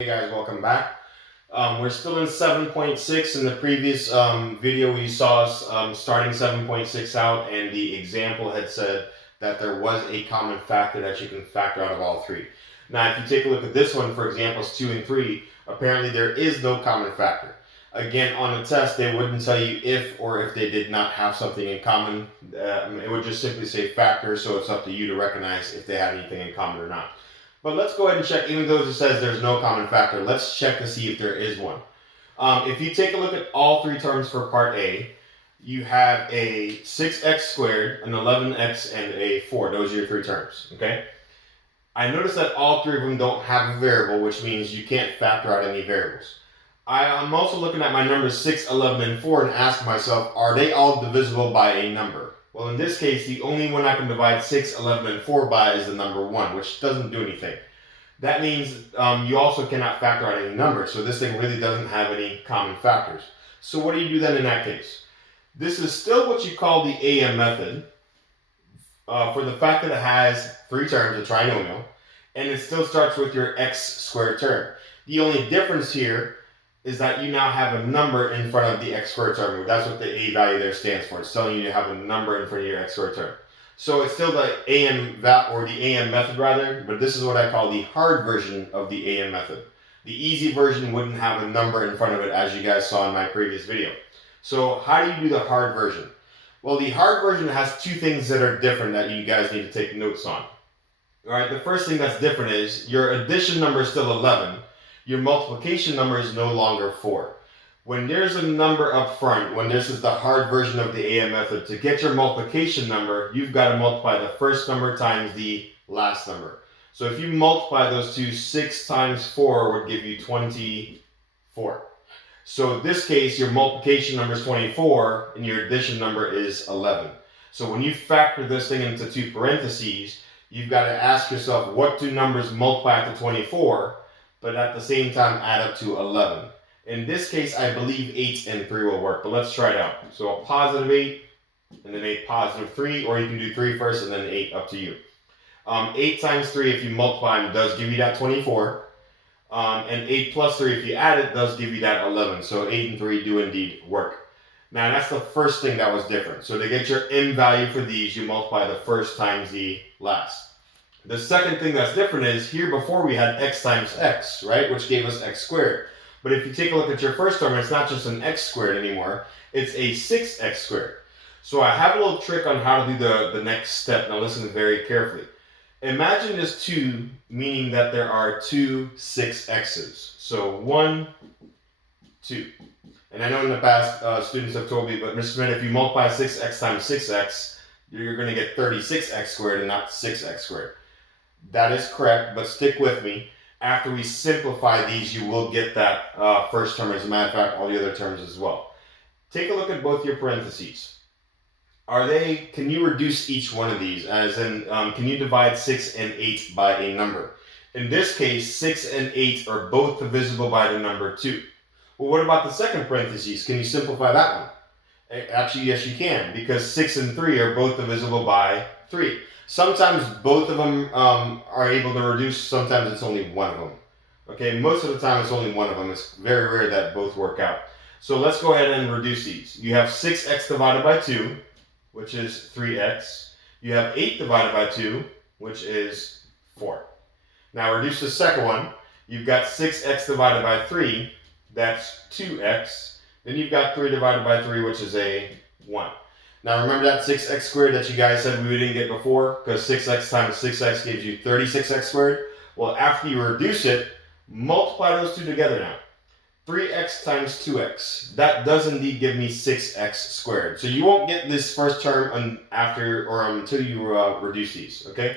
Hey guys, welcome back. We're still in 7.6. In the previous video, we saw us starting 7.6 out, and the example had said that there was a common factor that you can factor out of all three. Now, if you take a look at this one, for examples 2 and 3, apparently there is no common factor. Again, on the test, they wouldn't tell you if they did not have something in common. It would just simply say factor, so it's up to you to recognize if they had anything in common or not. But let's go ahead and check, even though it says there's no common factor, let's check to see if there is one. If you take a look at all three terms for part A, you have a 6x squared, an 11x, and a 4. Those are your three terms, okay? I notice that all three of them don't have a variable, which means you can't factor out any variables. I'm also looking at my numbers 6, 11, and 4 and asking myself, are they all divisible by a number? Well, in this case, the only one I can divide 6, 11, and 4 by is the number 1, which doesn't do anything. That means you also cannot factor out any number, so this thing really doesn't have any common factors. So what do you do then in that case? This is still what you call the AM method for the fact that it has three terms, a trinomial, and it still starts with your x squared term. The only difference here is that you now have a number in front of the x squared term. That's what the a value there stands for. It's telling you to have a number in front of your x squared term. So it's still the AM method rather, but this is what I call the hard version of the AM method. The easy version wouldn't have a number in front of it, as you guys saw in my previous video. So how do you do the hard version? Well, the hard version has two things that are different that you guys need to take notes on. All right, the first thing that's different is your addition number is still 11. Your multiplication number is no longer 4. When there's a number up front, when this is the hard version of the AM method, to get your multiplication number, you've got to multiply the first number times the last number. So if you multiply those two, 6 times 4 would give you 24. So in this case, your multiplication number is 24, and your addition number is 11. So when you factor this thing into two parentheses, you've got to ask yourself, what do numbers multiply to 24, but at the same time add up to 11? In this case, I believe 8 and 3 will work, but let's try it out. So a positive 8, and then a positive 3, or you can do 3 first and then 8, up to you. 8 times 3, if you multiply them, does give you that 24. And 8 plus 3, if you add it, does give you that 11. So 8 and 3 do indeed work. Now, that's the first thing that was different. So to get your m value for these, you multiply the first times the last. The second thing that's different is, here before we had x times x, right, which gave us x squared. But if you take a look at your first term, it's not just an x squared anymore, it's a 6x squared. So I have a little trick on how to do the next step. Now listen very carefully. Imagine this 2, meaning that there are two 6x's. So 1, 2. And I know in the past students have told me, but Mr. Smith, if you multiply 6x times 6x, you're going to get 36x squared and not 6x squared. That is correct, but stick with me. After we simplify these, you will get that first term. As a matter of fact, all the other terms as well. Take a look at both your parentheses. Can you reduce each one of these? As in, can you divide 6 and 8 by a number? In this case, 6 and 8 are both divisible by the number 2. Well, what about the second parentheses? Can you simplify that one? Actually, yes, you can, because 6 and 3 are both divisible by 3. Sometimes both of them are able to reduce, sometimes it's only one of them. Okay, most of the time it's only one of them. It's very rare that both work out. So let's go ahead and reduce these. You have 6x divided by 2, which is 3x. You have 8 divided by 2, which is 4. Now reduce the second one. You've got 6x divided by 3, that's 2x. Then you've got 3 divided by 3, which is a 1. Now remember that 6x squared that you guys said we didn't get before? Because 6x times 6x gives you 36x squared. Well, after you reduce it, multiply those two together now. 3x times 2x. That does indeed give me 6x squared. So you won't get this first term until you reduce these, okay?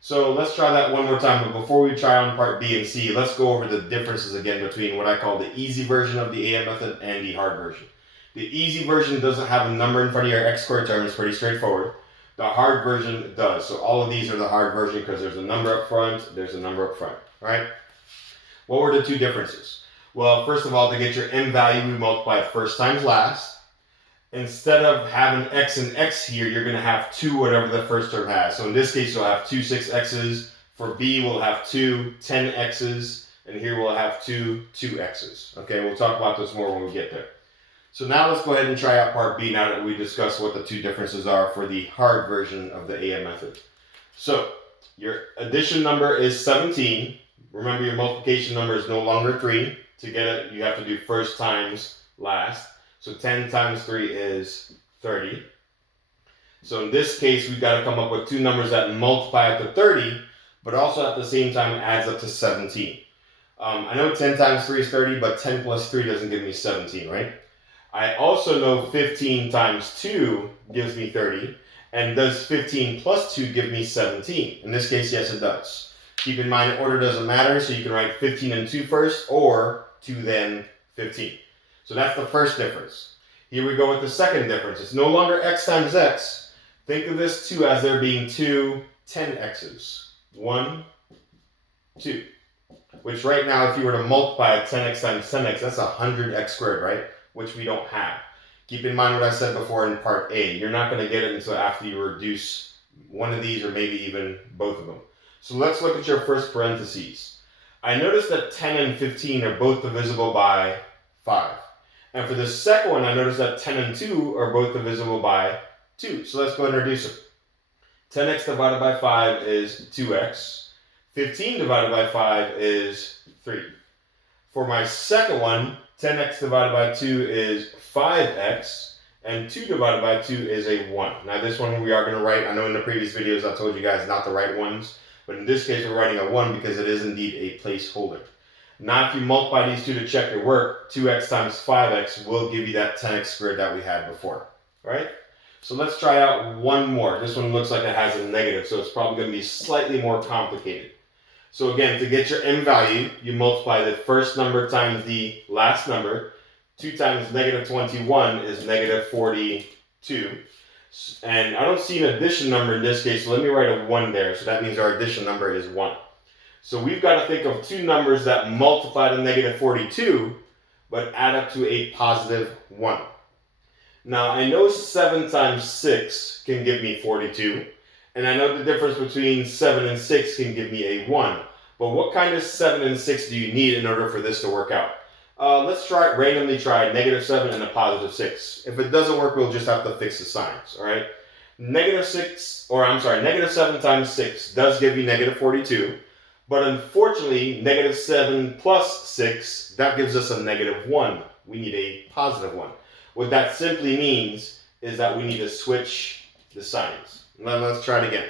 So let's try that one more time. But before we try on part B and C, let's go over the differences again between what I call the easy version of the AM method and the hard version. The easy version doesn't have a number in front of your x squared term. It's pretty straightforward. The hard version does. So all of these are the hard version because there's a number up front, there's a number up front, right? What were the two differences? Well, first of all, to get your m value, we multiply first times last. Instead of having x and x here, you're going to have 2 whatever the first term has. So in this case, you'll have two 6x's. For B, we'll have two 10x's. and here we'll have two 2x's. Okay, we'll talk about this more when we get there. So now let's go ahead and try out part B now that we discussed what the two differences are for the hard version of the AM method. So your addition number is 17. Remember, your multiplication number is no longer 3. To get it, you have to do first times last. So 10 times 3 is 30. So in this case, we've got to come up with two numbers that multiply up to 30, but also at the same time adds up to 17. I know 10 times 3 is 30, but 10 plus 3 doesn't give me 17, right? I also know 15 times 2 gives me 30. And does 15 plus 2 give me 17? In this case, yes, it does. Keep in mind, order doesn't matter, so you can write 15 and 2 first, or 2 then 15. So that's the first difference. Here we go with the second difference. It's no longer x times x. Think of this 2 as there being two 10x's. 1, 2. Which right now, if you were to multiply 10x times 10x, that's 100x squared, right? Which we don't have. Keep in mind what I said before in part A. You're not going to get it until after you reduce one of these or maybe even both of them. So let's look at your first parentheses. I noticed that 10 and 15 are both divisible by 5. And for the second one, I noticed that 10 and 2 are both divisible by 2. So let's go ahead and reduce them. 10x divided by 5 is 2x. 15 divided by 5 is 3. For my second one, 10x divided by 2 is 5x, and 2 divided by 2 is a 1. Now this one we are going to write, I know in the previous videos I told you guys not to write 1s, but in this case we're writing a 1 because it is indeed a placeholder. Now if you multiply these two to check your work, 2x times 5x will give you that 10x squared that we had before. Alright? So let's try out one more. This one looks like it has a negative, so it's probably going to be slightly more complicated. So again, to get your m value, you multiply the first number times the last number. 2 times negative 21 is negative 42. And I don't see an addition number in this case, so let me write a 1 there. So that means our addition number is 1. So we've got to think of two numbers that multiply to negative 42, but add up to a positive 1. Now, I know 7 times 6 can give me 42. And I know the difference between 7 and 6 can give me a 1. But what kind of 7 and 6 do you need in order for this to work out? Let's randomly try negative 7 and a positive 6. If it doesn't work, we'll just have to fix the signs, alright? Negative 7 times 6 does give you negative 42. But unfortunately, negative 7 plus 6, that gives us a negative 1. We need a positive 1. What that simply means is that we need to switch the signs. Let's try it again.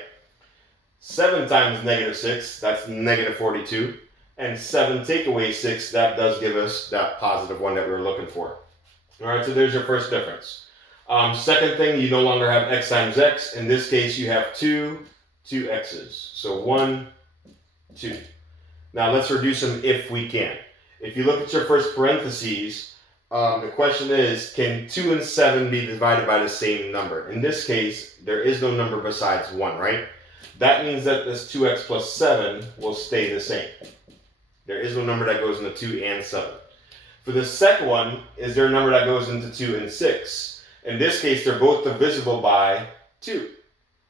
7 times negative 6, that's negative 42. And 7 take away 6, that does give us that positive 1 that we were looking for. Alright, so there's your first difference. Second thing, you no longer have x times x. In this case, you have two 2x's. So 1, 2. Now let's reduce them if we can. If you look at your first parentheses, the question is, can 2 and 7 be divided by the same number? In this case, there is no number besides 1, right? That means that this 2x plus 7 will stay the same. There is no number that goes into 2 and 7. For the second one, is there a number that goes into 2 and 6? In this case, they're both divisible by 2.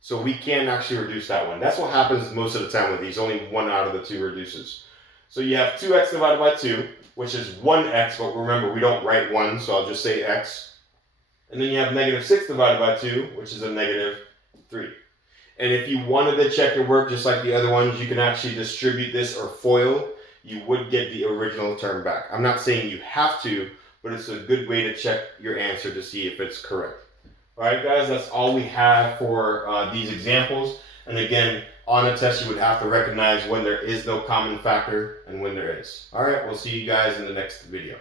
So we can actually reduce that one. That's what happens most of the time with these. Only one out of the two reduces. So you have 2x divided by 2, which is 1x, but remember, we don't write 1, so I'll just say x. And then you have negative 6 divided by 2, which is a negative 3. And if you wanted to check your work just like the other ones, you can actually distribute this or FOIL. You would get the original term back. I'm not saying you have to, but it's a good way to check your answer to see if it's correct. Alright guys, that's all we have for these examples. And again, on a test you would have to recognize when there is no common factor and when there is. Alright, we'll see you guys in the next video.